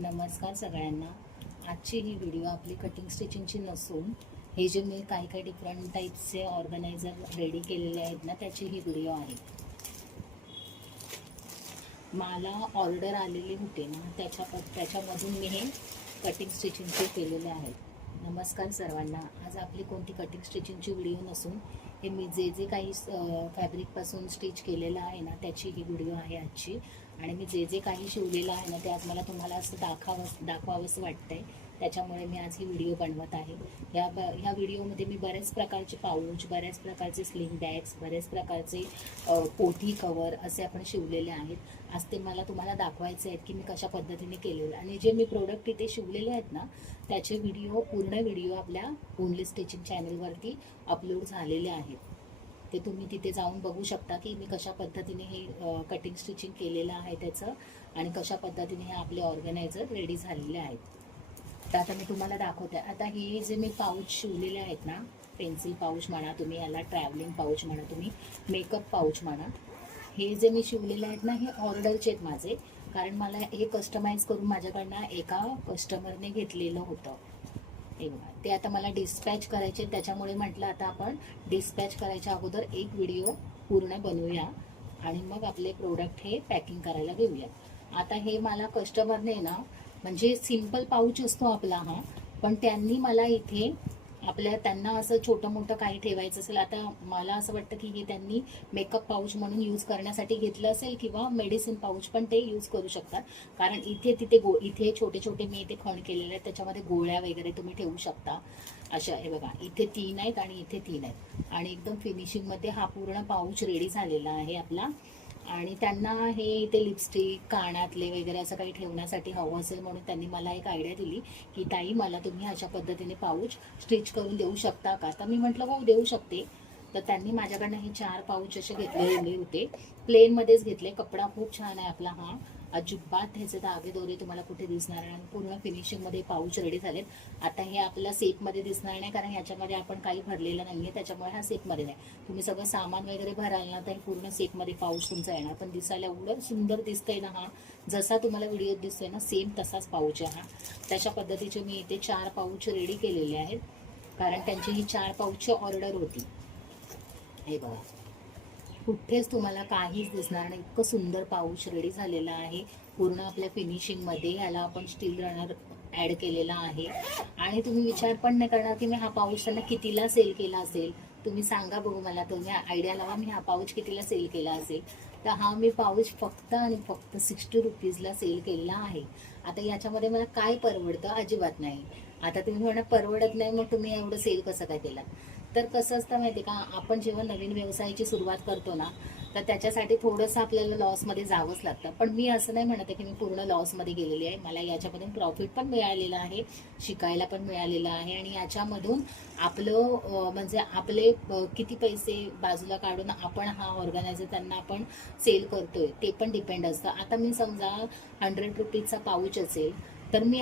नमस्कार सगळ्यांना। आजची ही व्हिडिओ आपली कटिंग स्टिचिंगची नसून हे जे मी काही डिफरंट टाईप्सचे ऑर्गनायझर रेडी केलेले आहेत ना, त्याची ही व्हिडिओ आहे। मला ऑर्डर आलेली होते ना, त्याच्यामधून मी हे कटिंग स्टिचिंगचे केलेले आहेत। नमस्कार सर्वांना। आज आपली कोणती कटिंग स्टिचिंगची व्हिडिओ नसून हे मी जे काही फॅब्रिकपासून स्टिच केलेलं आहे ना, त्याची ही व्हिडिओ आहे आजची। आणि मी जे काही शिवलेलं आहे ना, ते आज मला तुम्हाला असं दाखवावंसं वाटतंय, त्याच्यामुळे मी आज ही व्हिडिओ बनवत आहे। ह्या व्हिडिओमध्ये मी बऱ्याच प्रकारचे पाऊच, बऱ्याच प्रकारचे स्लिंग बॅग्स, बऱ्याच प्रकारचे पोथी कवर असे आपण शिवलेले आहेत। आज ते मला तुम्हाला दाखवायचे आहेत की मी कशा पद्धतीने केलेलं, आणि जे मी प्रोडक्ट इथे शिवलेले आहेत ना, त्याचे पूर्ण व्हिडिओ आपल्या ओनली स्टिचिंग चॅनलवरती अपलोड झालेले आहेत। ते तुम्ही तिथे जाऊन बघू शकता की मी कशा पद्धतीने हे कटिंग स्टिचिंग केलेलं आहे त्याचं, आणि कशा पद्धतीने हे आपले ऑर्गनायझर रेडी झालेले आहेत। तर आता मी तुम्हाला दाखवते। आता हे जे मी पाऊच शिवलेले आहेत ना, पेन्सिल पाऊच म्हणा तुम्ही, याला ट्रॅव्हलिंग पाऊच म्हणा तुम्ही, मेकअप पाऊच म्हणा, हे जे मी शिवलेले आहेत ना, हे ऑर्डरचे आहेत माझे। कारण मला हे कस्टमाइज करून माझ्याकडनं एका कस्टमरने घेतलेलं होतं। हे बघा, ते आता मला डिस्पॅच करायचे, त्याच्यामुळे म्हटलं आता आपण डिस्पॅच करायच्या अगोदर एक व्हिडिओ पूर्ण बनवूया आणि मग आपले प्रोडक्ट हे पॅकिंग करायला घेऊया। आता हे मला कस्टमरने ना, म्हणजे सिंपल पाऊच असतो आपला हा, पण त्यांनी मला इथे त्यांना असं छोटं मोठं काही ठेवायचं असेल, आता मला असं वाटतं की हे त्यांनी मेकअप पाऊच म्हणून यूज करण्यासाठी घेतलं असेल, किंवा मेडिसिन पाऊच पण ते यूज करू शकतात। कारण इथे छोटे छोटे मी इथे खण केलेले आहेत, त्याच्यामध्ये गोळ्या वगैरे तुम्ही ठेवू शकता अशा। हे बघा, इथे 3 आहेत आणि इथे 3 आहेत, आणि एकदम फिनिशिंगमध्ये हा पूर्ण पाऊच रेडी झालेला आहे आपला। आणि त्यांना हे इथे लिपस्टिक, कानातले वगैरे असं काही ठेवण्यासाठी हवं असेल, म्हणून त्यांनी मला एक आयडिया दिली की ताई मला तुम्ही अशा पद्धतीने पाऊच स्टिच करून देऊ शकता का? तर मी म्हटलं हो देऊ शकते। तर त्यांनी माझ्याकडनं हे 4 पाऊच असे घेतलेले होते, प्लेनमध्येच घेतले। कपडा खूप छान आहे आपला हा, अजिबात ह्याचे धागे दोरे तुम्हाला कुठे दिसणार नाही, आणि पूर्ण फिनिशिंगमध्ये पाऊच रेडी झालेत। आता हे आपल्याला सेफमध्ये दिसणार नाही, कारण ह्याच्यामध्ये आपण काही भरलेलं नाही आहे, त्याच्यामुळे हा सेफमध्ये नाही। तुम्ही सगळं सामान वगैरे भराल ना, तर हे पूर्ण सेफमध्ये पाऊच तुमचा येणार। पण दिसायला एवढं सुंदर दिसतंय ना, हा जसा तुम्हाला व्हिडिओत दिसतोय ना, सेम तसाच पाऊच आहे हा। त्याच्या पद्धतीचे मी इथे 4 पाऊच रेडी केलेले आहेत, कारण त्यांची ही 4 पाऊचची ऑर्डर होती। हे बघा, कुठेच तुम्हाला काहीच दिसणार नाही, इतकं सुंदर पाऊच रेडी झालेलं आहे पूर्ण आपल्या फिनिशिंगमध्ये। ह्याला आपण स्टील रनर ॲड केलेला आहे, आणि तुम्ही विचार पण नाही करणार की मी हा पाऊच त्यांना कितीला सेल केला असेल। तुम्ही सांगा बघू मला, तुम्ही आयडिया लावा मी हा पाऊच कितीला सेल केला असेल। तर हा मी पाऊच फक्त आणि फक्त 60 रुपीजला सेल केलेला आहे। आता याच्यामध्ये मला काय परवडतं? अजिबात नाही। आता तुम्ही म्हणा परवडत नाही, मग तुम्ही एवढं सेल कसं काय केलं? तर कसं असतं माहिती का, आपण जेव्हा नवीन व्यवसायाची सुरुवात करतो ना, तर त्याच्यासाठी थोडंसं आपल्याला लॉसमध्ये जावंच लागतं। पण मी असं नाही म्हणत आहे की मी पूर्ण लॉसमध्ये गेलेली आहे, मला याच्यामधून प्रॉफिट पण मिळालेलं आहे, शिकायला पण मिळालेलं आहे, आणि याच्यामधून आपलं म्हणजे आपले किती पैसे बाजूला काढून आपण हा ऑर्गनायझर त्यांना आपण सेल करतोय ते पण डिपेंड असतं। आता मी समजा 100 रुपीजचा पाऊच असेल, तर मी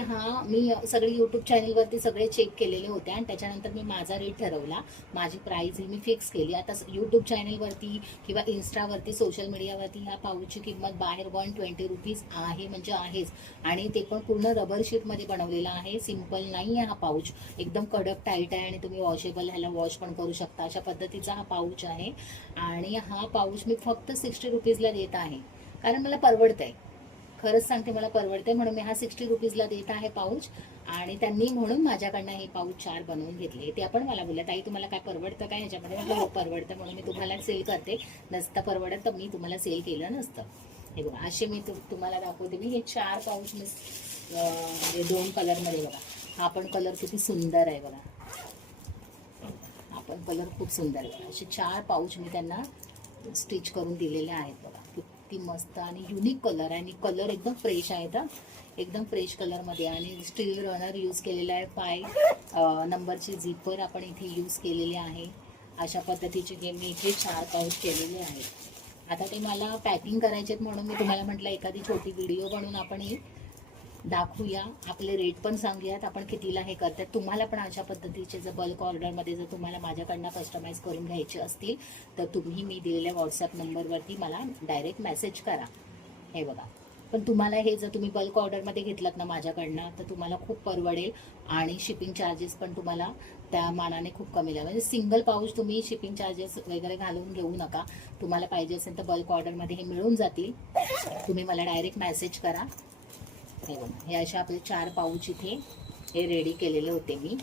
सगळे यूट्यूब चॅनलवरती सगळे चेक केलेले होते, आणि त्याच्यानंतर मी माझा रेट ठरवला, माझी प्राईस ही मी फिक्स केली। आता यूट्यूब चॅनलवरती किंवा इन्स्टावरती, सोशल मीडियावरती ह्या पाऊचची किंमत बाहेर 120 रुपीज आहे, म्हणजे आहेच। आणि ते पण पूर्ण रबर शीटमध्ये बनवलेला आहे, सिम्पल नाही आहे हा पाऊच, एकदम कडक टाईट आहे, आणि तुम्ही वॉशेबल ह्याला वॉश पण करू शकता, अशा पद्धतीचा हा पाऊच आहे। आणि हा पाऊच मी फक्त 60 रुपीजला देत आहे, कारण मला परवडतंय, खरंच सांगते मला परवडते, म्हणून मी हा 60 रुपीजला देत आहे पाऊच। आणि त्यांनी म्हणून माझ्याकडनं हे पाऊच 4 बनवून घेतले। ते आपण मला बोलले ताई तुम्हाला काय परवडतं काय ह्याच्यामध्ये? म्हटलं हो परवडतं, म्हणून मी तुम्हाला सेल करते, नसतं परवडत तर मी तुम्हाला सेल केलं नसतं। हे बघा, असे मी तुम्हाला दाखवते। मी हे 4 पाऊच मी 2 कलरमध्ये, बघा हा पण कलर किती सुंदर आहे बघा, हा पण कलर खूप सुंदर आहे। असे 4 पाऊच मी त्यांना स्टिच करून दिलेले आहेत बघा, किती मस्त आणि युनिक कलर आहे, आणि कलर एकदम फ्रेश आहेत, एकदम फ्रेश कलरमध्ये। आणि स्टील रनर यूज केलेला आहे, 5 नंबरची झिपर आपण इथे यूज केलेली आहे। अशा पद्धतीचे हे मी इथे 4 पाऊच केलेले आहेत। आता ते मला पॅकिंग करायचे आहेत, म्हणून मी तुम्हाला म्हटलं एखादी छोटी व्हिडिओ बनवून आपण ही दाखवूया, आपले रेट पण सांगूयात आपण कितीला हे करतात। तुम्हाला पण अशा पद्धतीचे जर बल्क ऑर्डरमध्ये जर तुम्हाला माझ्याकडनं कस्टमाइज करून घ्यायचे असतील, तर तुम्ही मी दिलेल्या व्हॉट्सअप नंबरवरती मला डायरेक्ट मेसेज करा। हे बघा, पण तुम्हाला हे जर तुम्ही बल्क ऑर्डरमध्ये घेतलात ना माझ्याकडनं तर तुम्हाला खूप परवडेल आणि शिपिंग चार्जेस पण तुम्हाला त्या मानाने खूप कमी लागेल. म्हणजे सिंगल पाऊच तुम्ही शिपिंग चार्जेस वगैरे घालून घेऊ नका. तुम्हाला पाहिजे असेल तर बल्क ऑर्डरमध्ये हे मिळून जातील. तुम्ही मला डायरेक्ट मेसेज करा. हे बघा, हे असे आपले 4 पाऊच इथे हे रेडी केलेले होते मी.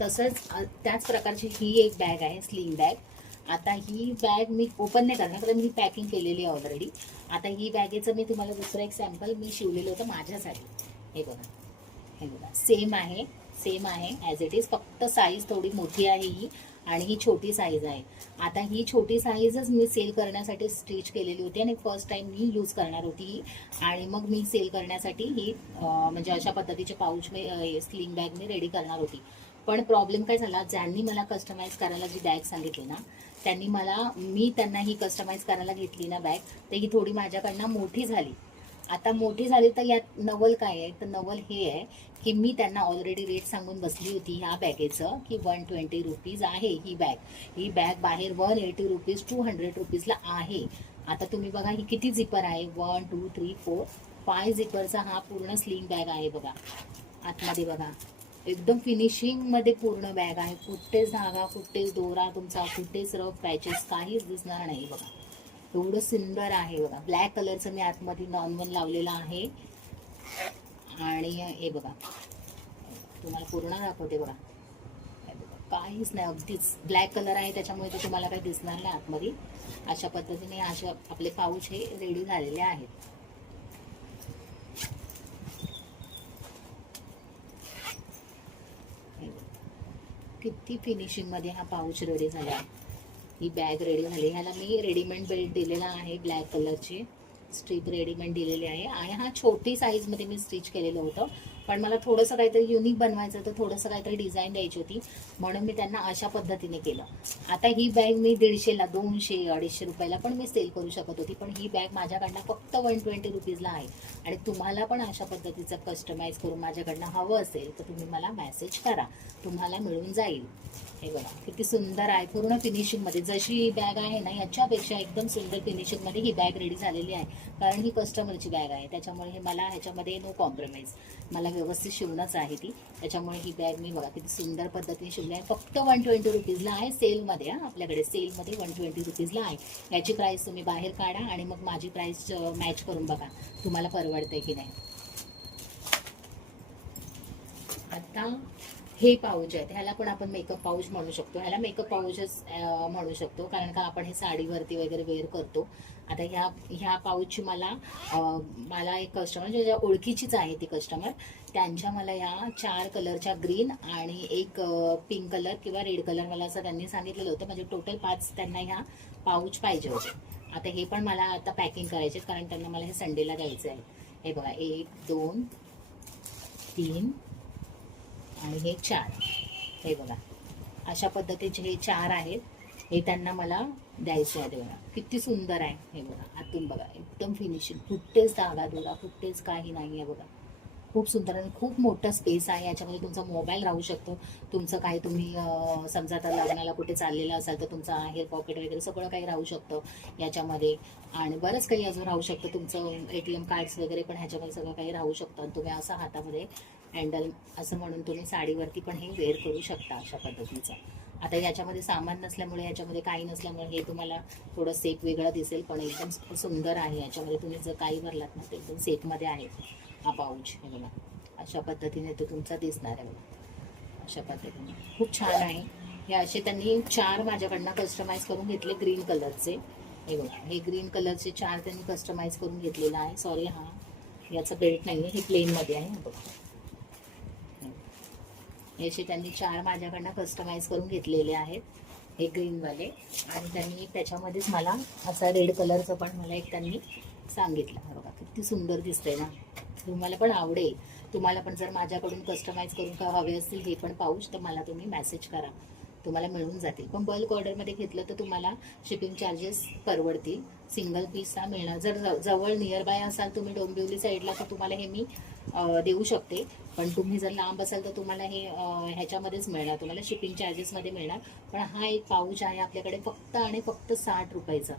तसंच त्याच प्रकारची ही एक बॅग आहे, स्लिंग बॅग. आता ही बॅग मी ओपन नाही करणार कारण मी पॅकिंग केलेली आहे ऑलरेडी. आता ही बॅगेचं मी तुम्हाला दुसरं एक सॅम्पल मी शिवलेलं होतं माझ्यासाठी. हे बघा, हे बघा, सेम आहे ॲज इट इज, फक्त साईज थोडी मोठी आहे ही आणि ही छोटी साईज आहे. आता ही छोटी साईजच मी सेल करण्यासाठी स्टिच केलेली होती आणि फर्स्ट टाइम मी यूज करणार होती आणि मग मी सेल करण्यासाठी ही म्हणजे अशा पद्धतीचे पाऊच मी स्लिंग बॅग मी रेडी करणार होती. पण प्रॉब्लेम काय झाला, ज्यांनी मला कस्टमाइज करायला जी बॅग सांगितली ना त्यांनी मी त्यांना ही कस्टमाइज करायला घेतली ना बॅग, तर ही थोडी माझ्याकडनं मोठी झाली. आता मोठी झाली तर यात नवल काय आहे, तर नवल हे आहे की मी त्यांना ऑलरेडी रेट सांगून बसली होती ह्या बॅगेचं की 120 रुपीज आहे ही बॅग. ही बॅग बाहेर 180 रुपीज 200 रुपीजला आहे. आता तुम्ही बघा ही किती झिपर आहे, 1 2 3 4 5 झिपरचा हा पूर्ण स्लिंग बॅग आहे. बघा आतमध्ये बघा, एकदम फिनिशिंग मध्ये पूर्ण बॅग आहे. कुठेच धागा, कुठेच दोरा तुमचा, कुठेच रफ पॅचेस काहीच दिसणार नाही. बघा एवढं सुंदर आहे. बघा ब्लॅक कलरचं मी आतमध्ये नॉन-1 लावलेलं आहे आणि हे बघा तुम्हाला पूर्ण दाखवते. बघा काहीच नाही, अगदीच ब्लॅक कलर आहे त्याच्यामुळे तर तुम्हाला काही दिसणार नाही आतमध्ये. अशा पद्धतीने अशा आपले पाऊच हे रेडी झालेले आहेत. किती फिनिशिंग मध्ये हा पाऊच रेडी झाला. ही बॅग रेडी झाली. ह्याला मी रेडीमेड बेल्ट दिलेला आहे, ब्लॅक कलरची स्ट्रीप रेडीमेड दिलेली आहे आणि हा छोटी साईजमध्ये मी स्टिच केलेलं होतं. पण मला थोडंसं काहीतरी युनिक बनवायचं होतं, थोडंसं काहीतरी डिझाईन द्यायची होती म्हणून मी त्यांना अशा पद्धतीने केलं. आता ही बॅग मी 150ला 200-250 रुपयाला पण मी सेल करू शकत होती, पण ही बॅग माझ्याकडनं फक्त 120 रुपीजला आहे. आणि तुम्हाला पण अशा पद्धतीचं कस्टमाइज करून माझ्याकडनं हवं असेल तर तुम्ही मला मेसेज करा, तुम्हाला मिळून जाईल. हे बघा किती सुंदर आहे, पूर्ण फिनिशिंगमध्ये. जशी ही बॅग आहे ना याच्यापेक्षा एकदम सुंदर फिनिशिंगमध्ये ही बॅग रेडी झालेली आहे. कारण ही कस्टमरची बॅग आहे त्याच्यामुळे हे मला ह्याच्यामध्ये नो कॉम्प्रोमाइज, मला व्यवस्थित शिवणंच आहे ती. त्याच्यामुळे ही बॅग मी बघा किती सुंदर पद्धतीने शिवली आहे. फक्त 120 रुपीजला आहे सेलमध्ये. आपल्याकडे सेलमध्ये 120 रुपीजला आहे. याची प्राईस तुम्ही बाहेर काढा आणि मग माझी प्राईस मॅच करून बघा तुम्हाला परवडते की नाही. आता हे पाऊच आहेत, ह्याला पण आपण मेकअप पाऊच म्हणू शकतो, ह्याला मेकअप पाऊचच म्हणू शकतो कारण का आपण हे साडीवरती वगैरे वेअर करतो. आता ह्या पाऊचची मला एक कस्टमर ज्याच्या ओळखीचीच आहे ती कस्टमर, त्यांच्या मला ह्या 4 कलरच्या ग्रीन आणि एक पिंक कलर किंवा रेड कलर मला असं त्यांनी सांगितलेलं होतं. म्हणजे टोटल 5 त्यांना ह्या पाऊच पाहिजे होते. आता हे पण मला आता पॅकिंग करायचे कारण त्यांना मला हे संडेला द्यायचं आहे. हे बघा 1 2 3 आणि हे 4. हे बघा अशा पद्धतीचे हे 4 आहेत. हे त्यांना मला द्यायचं आहे. बघा किती सुंदर आहे. हे बघा आतून बघा एकदम फिनिशिंग, कुठेच धागा दोरा कुठेच काही नाही आहे. बघा खूप सुंदर आणि खूप मोठा स्पेस आहे. याच्यामध्ये तुमचा मोबाईल राहू शकतो, तुमचं काही तुम्ही समजा आता लग्नाला कुठे चाललेलं असाल तर तुमचा हेअर पॉकेट वगैरे सगळं काही राहू शकतं याच्यामध्ये. आणि बरंच काही अजून राहू शकतं, तुमचं ATM कार्ड्स वगैरे पण ह्याच्यामध्ये सगळं काही राहू शकतं. आणि तुम्ही असं हातामध्ये हँडल असं म्हणून तुम्ही साडीवरती पण हे वेअर करू शकता अशा पद्धतीचं. आता याच्यामध्ये सामान नसल्यामुळे, याच्यामध्ये काही नसल्यामुळे हे तुम्हाला थोडं सेफ वेगळं दिसेल, पण एकदम सुंदर आहे. याच्यामध्ये तुम्ही जर काही भरलात ना तर एकदम सेफमध्ये आहे हा पाऊच. हे बघा अशा पद्धतीने तो तुमचा दिसणार आहे. बघा अशा पद्धतीने खूप छान आहे. हे असे त्यांनी 4 माझ्याकडनं कस्टमाइज करून घेतले ग्रीन कलरचे. हे बघा हे ग्रीन कलरचे 4 त्यांनी कस्टमाइज करून घेतलेलं आहे. सॉरी हा याचा बेल्ट नाही आहे, हे प्लेनमध्ये आहे. बघा हे असे त्यांनी 4 माझ्याकडनं कस्टमाइज करून घेतलेले आहेत हे ग्रीनवाले. आणि त्यांनी त्याच्यामध्येच मला असा रेड कलरचं पण मला एक त्यांनी सांगितलं. बघा किती सुंदर दिसतंय ना, तुम्हाला पण आवडेल. तुम्हाला पण जर माझ्याकडून कस्टमाइज करून का हवे असतील हे पण पाऊच तर मला तुम्ही मेसेज करा, तुम्हाला मिळून जातील. पण बल्क ऑर्डरमध्ये घेतलं तर तुम्हाला शिपिंग चार्जेस परवडतील. सिंगल पीसचा मिळणार. जर जवळ नियर बाय असाल तुम्ही डोंबिवली साईडला तर तुम्हाला हे मी देऊ शकते. पण तुम्ही जर लांब असाल तर तुम्हाला हे ह्याच्यामध्येच मिळणार, तुम्हाला शिपिंग चार्जेसमध्ये मिळणार. पण हा एक पाऊच आहे आपल्याकडे फक्त आणि फक्त 60 रुपयाचा.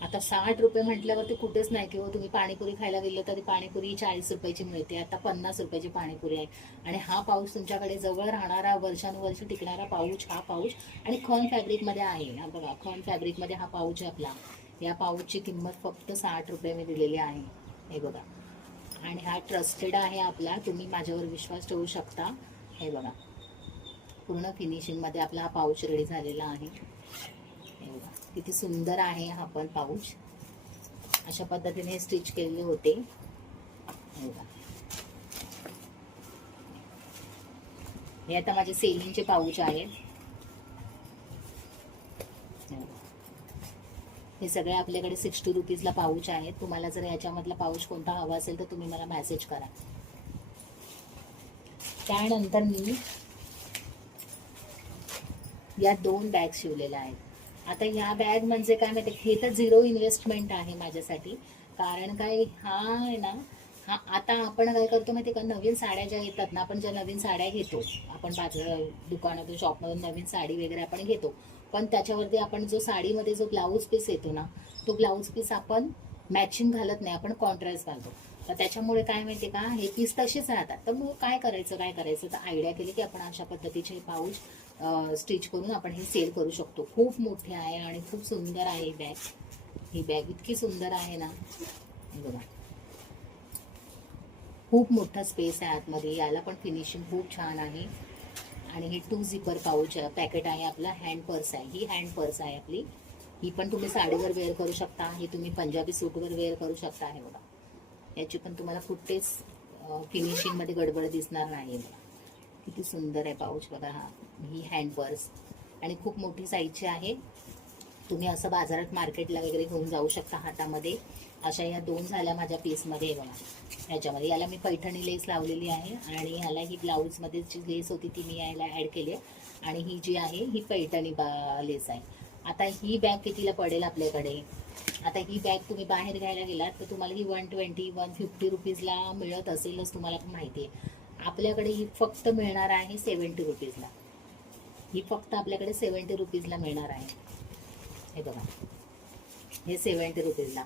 आता 60 रुपये म्हटल्यावरती कुठेच नाही किंवा तुम्ही पाणीपुरी खायला गेलं तरी पाणीपुरी 40 रुपयाची मिळते, आता 50 रुपयाची पाणीपुरी आहे. आणि हा पाऊच तुमच्याकडे जवळ राहणारा, वर्षानुवर्ष टिकणारा पाऊच, हा पाऊच आणि खन फॅब्रिकमध्ये आहे. हा बघा, खन फॅब्रिकमध्ये हा पाऊच आहे आपला. या पाऊचची किंमत फक्त 60 रुपये मी दिलेली आहे. हे बघा, आणि हा ट्रस्टेड आहे आपला, तुम्ही माझ्यावर विश्वास ठेवू शकता. हे बघा, पूर्ण फिनिशिंगमध्ये आपला हा पाऊच रेडी झालेला आहे. हे बघा किती सुंदर आहे हा पण पाऊच. अशा पद्धतीने स्टिच केलेले होते. हे बघा, हे आता माझे सेलिंगचे पाऊच आहेत. हे सगळे आपल्याकडे 60 रुपीजला पाऊच आहेत. तुम्हाला जर याच्यामधला पाऊच कोणता हवा असेल तर तुम्ही मला मेसेज करा. त्यानंतर मी या 2 बॅग शिवलेल्या आहेत. आता ह्या बॅग म्हणजे काय माहिती, हे तर 0 इन्व्हेस्टमेंट आहे माझ्यासाठी. कारण काय, हा आहे ना, हा आता आपण काय करतो माहिती का, नवीन साड्या ज्या येतात ना, आपण ज्या नवीन साड्या घेतो, आपण बाजार दुकानातून शॉपमधून नवीन साडी वगैरे आपण घेतो, पण त्याच्यावरती आपण जो साडीमध्ये जो ब्लाऊज पीस येतो ना, तो ब्लाऊज पीस आपण मॅचिंग घालत नाही, आपण कॉन्ट्रास्ट घालतो. तर त्याच्यामुळे काय माहिती का, हे पीस तसेच राहतात. तर मग काय करायचं तर आयडिया केली की आपण अशा पद्धतीचे पाऊच स्टिच करून आपण हे सेल करू शकतो. खूप मोठे आहे आणि खूप सुंदर आहे ही बॅग. ही बॅग इतकी सुंदर आहे ना, बघा, खूप मोठा स्पेस आहे आतमध्ये. याला पण फिनिशिंग खूप छान आहे. आणि हे 2 झिपर पाऊच पॅकेट आहे आपला. हँड पर्स आहे, ही हँड पर्स आहे आपली. ही पण तुम्ही साडीवर वेअर करू शकता, ही तुम्ही पंजाबी सूटवर वेअर करू शकता. हे बघा, याची पण तुम्हाला कुठेच फिनिशिंगमध्ये गडबड दिसणार नाही. बघा किती सुंदर आहे पाऊच. बघा, हा ही हँड पर्स आणि खूप मोठी साईजची आहे. तुम्ही असं बाजारात मार्केटला वगैरे घेऊन जाऊ शकता हातामध्ये. अशा या 2 झाल्या माझ्या पीसमध्ये. बघा, ह्याच्यामध्ये याला मी पैठणी लेस लावलेली आहे आणि ह्याला ही ब्लाऊजमध्ये जी लेस होती ती मी याला ॲड केली आहे. आणि ही जी आहे ही पैठणी लेस आहे. आता ही बॅग कितीला पडेल आपल्याकडे, आता ही बॅग तुम्ही बाहेर घ्यायला गेलात तर तुम्हाला ही 120-150 रुपीजला मिळत असेलच, तुम्हाला पण माहिती आहे. आपल्याकडे ही फक्त मिळणार आहे 70 रुपीजला. ही फक्त आपल्याकडे 70 रुपीजला मिळणार आहे. हे बघा, हे 70 रुपीजला.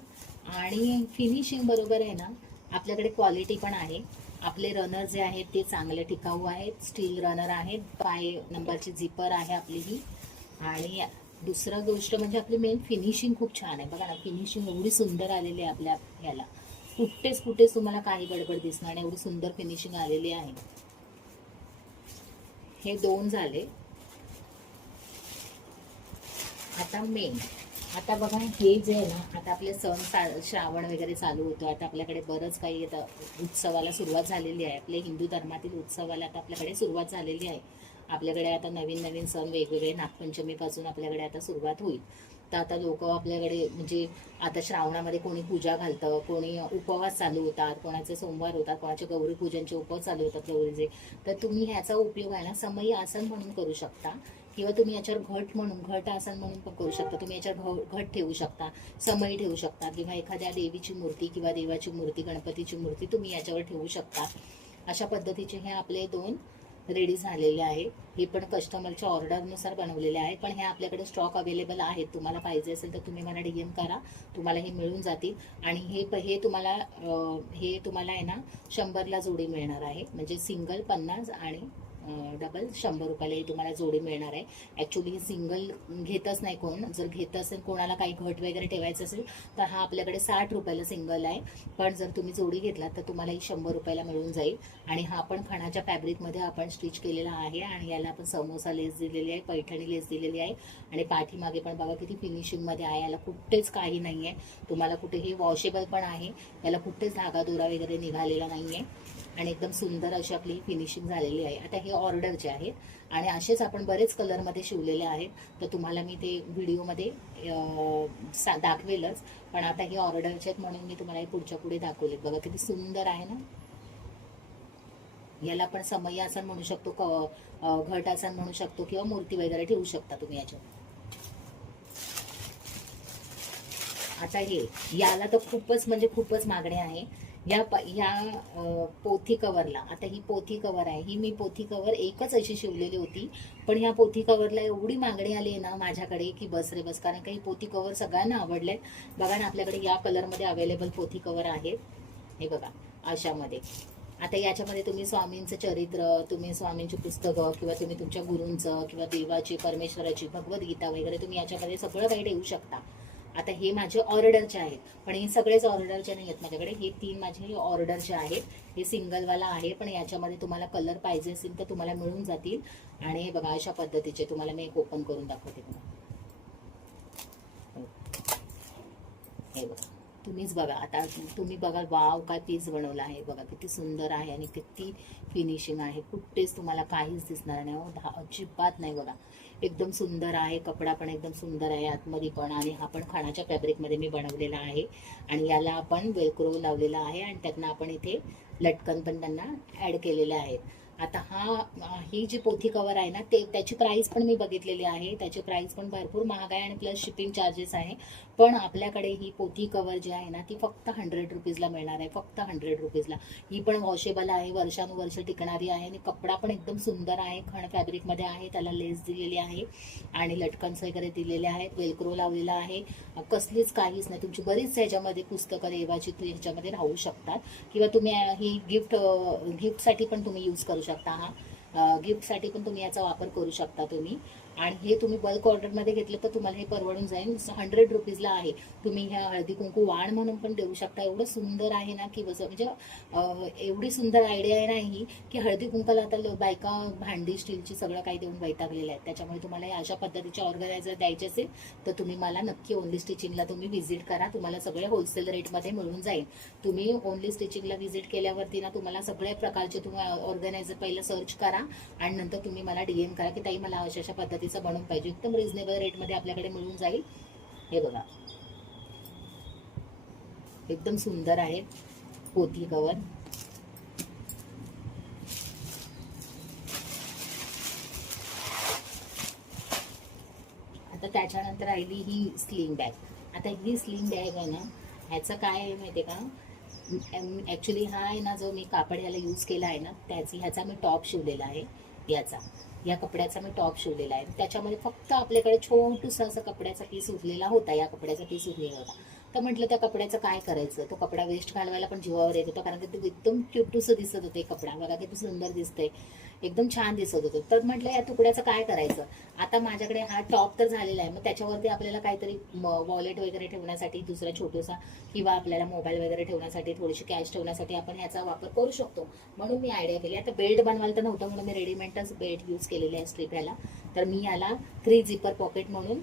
आणि फिनिशिंग बरोबर आहे ना, आपल्याकडे क्वालिटी पण आहे. आपले रनर जे आहेत ते चांगले टिकाऊ आहेत, स्टील रनर आहेत. 5 नंबरची झिपर आहे आपली ही. आणि दुसरं गोष्ट म्हणजे आपली मेन फिनिशिंग खूप छान आहे. बघा ना, फिनिशिंग एवढी सुंदर आलेली आहे आपल्या ह्याला. कुठेच तुम्हाला काही गडबड दिसणार नाही, एवढी सुंदर फिनिशिंग आलेली आहे. हे 2 झाले. आता मेन, आता बघा, हे जे आहे ना, आता आपले सण श्रावण वगैरे चालू होतं. आता आपल्याकडे बरंच काही आता उत्सवाला सुरुवात झालेली आहे. आपल्या हिंदू धर्मातील उत्सवाला आता आपल्याकडे सुरुवात झालेली आहे. आपल्याकडे आता नवीन सण वेगवेगळे, नागपंचमीपासून आपल्याकडे आता सुरुवात होईल. तर आता लोक आपल्याकडे म्हणजे आता श्रावणामध्ये कोणी पूजा घालतं, कोणी उपवास चालू होतात, कोणाचे सोमवार होतात, कोणाचे गौरी पूजनचे उपवास चालू होतात गौरीचे. तर तुम्ही ह्याचा उपयोग आहे ना समयी आसन म्हणून करू शकता, किंवा तुम्ही याच्यावर घट आसन म्हणून पण करू शकता. तुम्ही याच्यावर घट ठेवू शकता, समई ठेवू शकता, किंवा एखाद्या देवीची मूर्ती किंवा देवाची मूर्ती, गणपतीची मूर्ती तुम्ही याच्यावर ठेवू शकता. अशा पद्धतीचे हे आपले 2 रेडी झालेले आहे. हे पण कस्टमरच्या ऑर्डरनुसार बनवलेले आहे, पण हे आपल्याकडे स्टॉक अवेलेबल आहेत. तुम्हाला पाहिजे असेल तर तुम्ही मला DM करा, तुम्हाला हे मिळून जातील. आणि हे तुम्हाला आहे ना 100ला जोडी मिळणार आहे. म्हणजे सिंगल 50 आणि डबल 100 रुपयाला ही तुम्हाला जोडी मिळणार आहे. ॲक्च्युली सिंगल घेतच नाही कोण. जर घेत असेल कोणाला काही घट वगैरे ठेवायचं असेल तर हा आपल्याकडे 60 रुपयाला सिंगल आहे. पण जर तुम्ही जोडी घेतलात तर तुम्हाला ही 100 रुपयाला मिळून जाईल. आणि हा पण खणाच्या फॅब्रिकमध्ये आपण स्टिच केलेला आहे. आणि याला आपण समोसा लेस दिलेली आहे, पैठणी लेस दिलेली आहे. आणि पाठीमागे पण बघा किती फिनिशिंगमध्ये आहे. याला कुठेच काही नाही आहे, तुम्हाला कुठेही वॉशेबल पण आहे. याला कुठेच धागा दोरा वगैरे निघालेला नाही आहे. आणि एकदम सुंदर अशी आपली फिनिशिंग झालेली आहे. आता हे ऑर्डरचे आहेत आणि असेच आपण बरेच कलरमध्ये शिवलेले आहेत. तर तुम्हाला मी ते व्हिडिओमध्ये दाखवेलच. पण आता हे ऑर्डरचे आहेत म्हणून मी तुम्हाला पुढच्या पुढे दाखवले. बघा किती सुंदर आहे ना. याला आपण समई आसन म्हणू शकतो, घट आसन म्हणू शकतो, किंवा मूर्ती वगैरे ठेवू शकता तुम्ही याच्यावर. आता याला तर खूपच मागणी आहे. पोथी कवरला, आता ही पोथी कवर आहे, ही मी पोथी कवर एकच अशी शिवलेली होती, पण ह्या पोथी कवरला एवढी मागणी आली आहे ना माझ्याकडे की बस रे बस. कारण काही पोथी कवर सगळ्यांना आवडले. बघा ना, आपल्याकडे या कलरमध्ये अवेलेबल पोथी कवर आहेत. हे बघा अशामध्ये. आता याच्यामध्ये तुम्ही स्वामींचं चरित्र, तुम्ही स्वामींची पुस्तकं, किंवा तुम्ही तुमच्या गुरूंचं किंवा देवाची, परमेश्वराची, भगवद्गीता वगैरे तुम्ही याच्यामध्ये सगळं काही ठेवू शकता. आता हे माझे ऑर्डरचे आहेत, पण हे सगळेच ऑर्डरचे नाही आहेत माझ्याकडे. हे 3 माझे ऑर्डरचे आहेत. हे सिंगलवाला आहे, पण याच्यामध्ये तुम्हाला कलर पाहिजे असेल तर तुम्हाला मिळून जातील. आणि हे बघा अशा पद्धतीचे तुम्हाला मी एक ओपन करून दाखवते तुम्हाला. हे बघा, तुम्हीच बघा. आता तुम्ही बघा, वाव काय पीस बनवला आहे बघा, किती सुंदर आहे आणि किती फिनिशिंग आहे. कुठेच तुम्हाला काहीच दिसणार नाही हो, अजिबात नाही बघा. एकदम सुंदर आहे. कपडा पण एकदम सुंदर आहे आतमध्ये पण. आणि हा पण खणाच्या फॅब्रिकमध्ये मी बनवलेला आहे. आणि याला आपण वेलक्रो लावलेला आहे आणि त्यातनं आपण इथे लटकन पण त्यांना ॲड केलेले आहेत. आता ही जी पोथी कवर आहे ना, त्याची प्राईस पण मी बघितलेली आहे. त्याची प्राईस पण भरपूर महाग आहे आणि प्लस शिपिंग चार्जेस आहे. पण आपल्याकडे ही पोथी कवर जी आहे ना, ती फक्त 100 रुपीजला मिळणार आहे. फक्त 100 रुपीजला. ही पण वॉशेबल आहे, वर्षानुवर्ष टिकणारी आहे. आणि कपडा पण एकदम सुंदर आहे, खण फॅब्रिकमध्ये आहे. त्याला लेस दिलेली आहे आणि लटकन्स वगैरे दिलेले आहेत. वेलक्रो लावलेला आहे. कसलीच काहीच नाही. तुमची बरीच ह्याच्यामध्ये पुस्तकं देवाची ह्याच्यामध्ये राहू शकतात. किंवा तुम्ही ही गिफ्टसाठी पण तुम्ही यूज करू शकता. गिफ्टसाठी पण तुम्ही याचा वापर करू शकता तुम्ही. आणि हे तुम्ही बल्क ऑर्डरमध्ये घेतलं तर तुम्हाला हे परवडून जाईल. 100 रुपीजला आहे. तुम्ही ह्या हळदी कुंकू वाण म्हणून पण देऊ शकता. एवढं सुंदर आहे ना की बस, म्हणजे एवढी सुंदर आयडिया आहे ना ही, की हळदी कुंकाला आता बायका भांडी स्टीलची सगळं काही देऊन वैतागलेलं आहे. त्याच्यामुळे तुम्हाला अशा पद्धतीचे ऑर्गनायझर द्यायचे असेल तर तुम्ही मला नक्की ओनली स्टिचिंगला तुम्ही व्हिजिट करा. तुम्हाला सगळे होलसेल रेटमध्ये मिळून जाईल. तुम्ही ओनली स्टिचिंगला व्हिजिट केल्यावरती ना तुम्हाला सगळ्या प्रकारचे तुम्ही ऑर्गनायझर पहिलं सर्च करा आणि नंतर तुम्ही मला DM करा की ताई मला अशा पद्धतीचं बनवून पाहिजे. एकदम रिझनेबल रेटमध्ये आपल्याकडे मिळून जाईल. हे बघा, एकदम सुंदर आहे पोथी कवर. आता त्याच्यानंतर राहिली ही स्लिंग बॅग. आता ही स्लिंग बॅग आहे ना, ह्याचं काय आहे माहिती आहे का, ॲक्च्युली हा आहे ना, जो मी कापड याला यूज केला आहे ना, ह्याचा मी टॉप शिवलेला आहे. या कपड्याचा मी टॉप शिवलेला आहे. त्याच्यामध्ये फक्त आपल्याकडे छोटूसा असा कपड्याचा पीस उरलेला होता. या कपड्याचा पीस उरलेला होता. तर म्हटलं त्या कपड्याचं काय करायचं. तो कपडा वेस्ट घालवायला पण जीवावर येत होता, कारण की ते एकदम क्यूटूसं दिसत होते. कपडा बघा किती सुंदर दिसतंय, एकदम छान दिसत होतं. तर म्हटलं या तुकड्याचं काय करायचं. आता माझ्याकडे हा टॉप तर झालेला आहे, मग त्याच्यावरती आपल्याला काहीतरी वॉलेट वगैरे ठेवण्यासाठी दुसरा छोटूसा, किंवा आपल्याला मोबाईल वगैरे ठेवण्यासाठी, थोडीशी कॅश ठेवण्यासाठी आपण ह्याचा वापर करू शकतो. म्हणून मी आयडिया केली. आता बेल्ट बनवायला तर नव्हतं म्हणून मी रेडीमेडच बेल्ट यूज केलेली आहे स्ट्रीप ह्याला. तर मी याला 3 झिपर पॉकेट म्हणून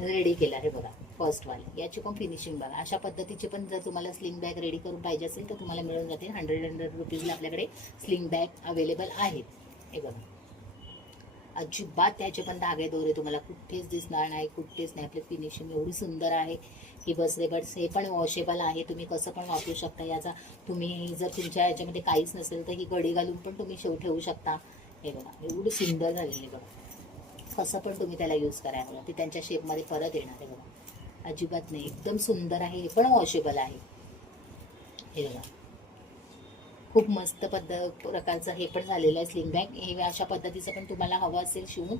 रेडी केला. हे बघा फर्स्ट वाले. याची पण फिनिशिंग बघा. अशा पद्धतीची पण जर तुम्हाला स्लिंग बॅग रेडी करून पाहिजे असेल तर तुम्हाला मिळून जाते. 100 रुपीजला आपल्याकडे स्लिंग बॅग अवेलेबल आहेत. हे बघा, अजिबात त्याचे पण धागे दोरे तुम्हाला कुठेच दिसणार नाही, कुठेच नाही. आपली फिनिशिंग एवढी सुंदर आहे की बस रे बस. हे पण वॉशेबल आहे, तुम्ही कसं पण वापरू शकता. याचा तुम्ही जर तुमच्या याच्यामध्ये काहीच नसेल तर ही घडी घालून पण तुम्ही ठेवू शकता. हे बघा एवढी सुंदर झालेली बघा. कसं पण तुम्ही त्याला यूज करायला बघा, ती त्यांच्या शेपमध्ये परत येणार आहे बघा. अजिबात नाही, एकदम सुंदर आहे. हे पण वॉशेबल आहे. हे बघा, खूप मस्त प्रकारचं हे पण झालेलं आहे स्लिंग बॅग. हे अशा पद्धतीचं पण तुम्हाला हवं असेल शिवून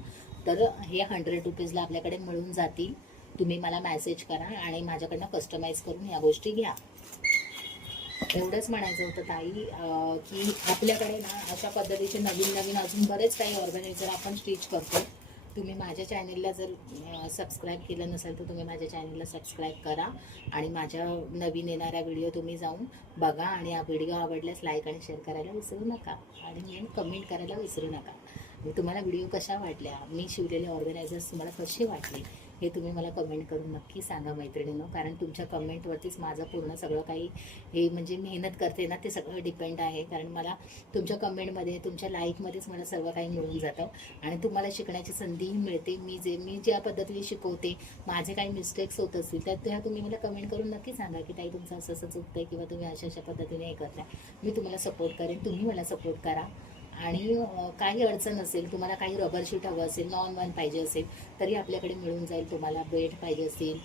तर हे 100 रुपीजला आपल्याकडे मिळून जातील. तुम्ही मला मेसेज करा आणि माझ्याकडनं कस्टमाइज करून या गोष्टी घ्या. एवढंच म्हणायचं होतं ताई की आपल्याकडे ना अशा पद्धतीचे नवीन नवीन अजून बरेच काही ऑर्गनायझर आपण स्टिच करतो. तुम्ही माझ्या चॅनेलला जर सबस्क्राईब केलं नसेल तर तुम्ही माझ्या चॅनेलला सबस्क्राईब करा आणि माझ्या नवीन येणाऱ्या व्हिडिओ तुम्ही जाऊन बघा. आणि हा व्हिडिओ आवडल्यास लाईक आणि शेअर करायला विसरू नका आणि कमेंट करायला विसरू नका. तुम्हाला व्हिडिओ कशा वाटल्या, मी शिवलेले ऑर्गनायझर्स तुम्हाला कसे वाटले हे तुम्ही मला कमेंट करून नक्की सांगा मैत्रिणींनो. कारण तुमच्या कमेंटवरतीच माझं पूर्ण सगळं काही हे म्हणजे मेहनत करते ना ते सगळं डिपेंड आहे. कारण मला तुमच्या कमेंटमध्ये, तुमच्या लाईकमध्येच मला सर्व काही मिळून जातं आणि तुम्हाला शिकण्याची संधीही मिळते. मी ज्या पद्धतीने शिकवते, माझे काही मिस्टेक्स होत असतील तर त्या तुम्ही मला कमेंट करून नक्की सांगा की ताई तुमचं असं असं चुकतं आहे किंवा तुम्ही अशा अशा पद्धतीने हे करताय. मी तुम्हाला सपोर्ट करेन, तुम्ही मला सपोर्ट करा. आणि काही अडचण असेल, तुम्हाला काही रबर शीट हवं असेल, नॉन वन पाहिजे असेल तरी आपल्याकडे मिळून जाईल. तुम्हाला बेल्ट पाहिजे असतील,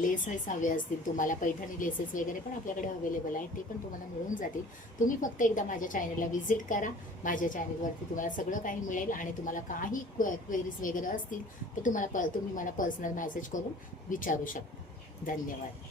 लेसेस हवे असतील, तुम्हाला पैठणी लेसेस वगैरे पण आपल्याकडे अवेलेबल आहेत, ते पण तुम्हाला मिळून जातील. तुम्ही फक्त एकदा माझ्या चॅनलला व्हिजिट करा. माझ्या चॅनलवरती तुम्हाला सगळं काही मिळेल आणि तुम्हाला काही क्वेरीज वगैरे असतील तर तुम्ही मला पर्सनल मेसेज करून विचारू शकता. धन्यवाद.